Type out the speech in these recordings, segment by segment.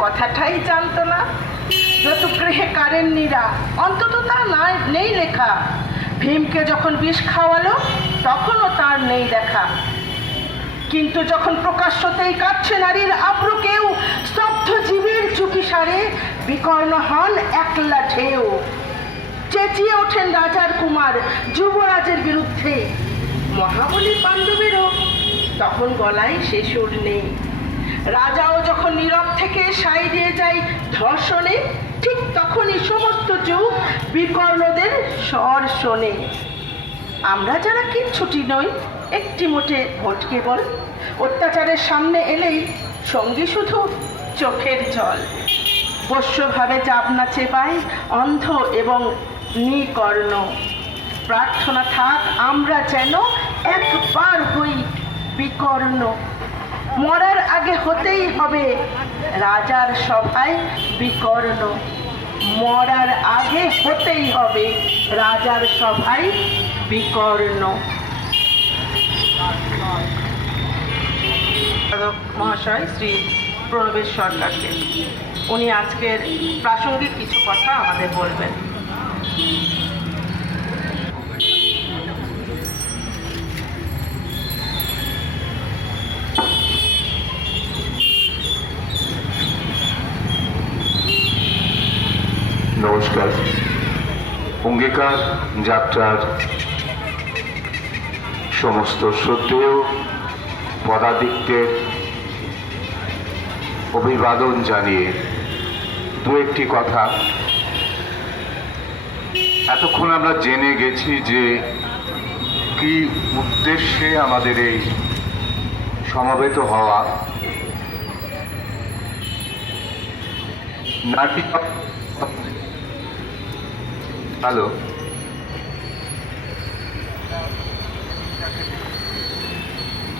কথাটাই জানতো না। যত গৃহে কারেন্নিরা অন্তত তা নেই লেখা। ভীমকে যখন বিষ খাওয়ালো তখনও তার নেই দেখা। কিন্তু যখন প্রকাশ্যতেই কাটছে নারীর আব্রু, কেউ স্তব্ধ জীবের চুপি সারে বিকর্ণ হন একলা ঢেউ। চেঁচিয়ে ওঠেন রাজার কুমার যুবরাজের বিরুদ্ধে। মহাবলী পাণ্ডবেরও তখন গলায় সে সুর নেই। রাজাও যখন নীরব থেকে সাই দিয়ে যায় ধর্ষণে, ঠিক তখনই সমস্ত যুগ বিকর্ণদের স্বর শোনে। আমরা যারা কিচ্ছুটি নই, একটি মোটে ভটকে বল, অত্যাচারের সামনে এলেই সঙ্গী শুধু চোখের জল। পোষ্যভাবে যাবনা চেপাই অন্ধ এবং নিকর্ণ। প্রার্থনা থাক আমরা যেন একবার হই বিকর্ণ। মরার আগে হতেই হবে রাজার সভায় বিকর্ণ। মরার আগে হতেই হবে রাজার সভায় বিকর্ণ। মহাশয় শ্রী প্রণবেশ সরকারকে, উনি আজকের প্রাসঙ্গিক কিছু কথা আমাদের বলবেন। নমস্কার। অঙ্গীকার যাত্রার সমস্ত শ্রদ্ধেয় পদাধিকদের অভিবাদন জানিয়ে দু একটি কথা। এতক্ষণ আমরা জেনে গেছি যে কি উদ্দেশ্যে আমাদের এই সমবেত হওয়া। নারী হ্যালো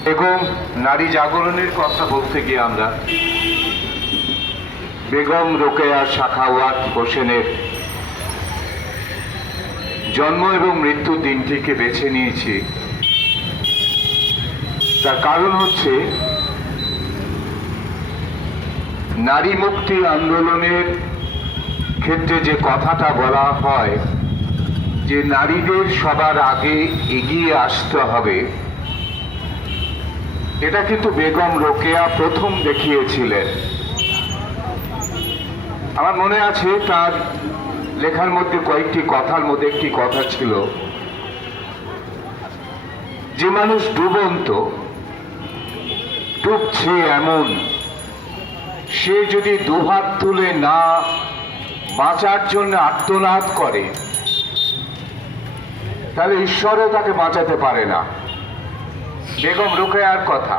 বেগম নারী জাগরণের কথা বলতে গিয়ে আমরা বেগম রোকেয়া সাখাওয়াত হোসেনের জন্ম এবং মৃত্যুর দিনটিকে বেছে নিয়েছি। তার কারণ হচ্ছে নারী মুক্তি আন্দোলনের ক্ষেত্রে যে কথাটা বলা হয় যে নারীদের সবার আগে এগিয়ে আসতে হবে, এটা কিন্তু বেগম রোকেয়া প্রথম দেখিয়েছিলেন। আমার মনে আছে তার লেখার মধ্যে কয়েকটি কথার মধ্যে একটি কথা ছিল, যে মানুষ ডুবন্ত ডুবছে এমন, সে যদি দুহাত তুলে না বাঁচার জন্য আর্তনাদ করে তাহলে ঈশ্বরও তাকে বাঁচাতে পারে না। বেগম রোকেয়ার কথা।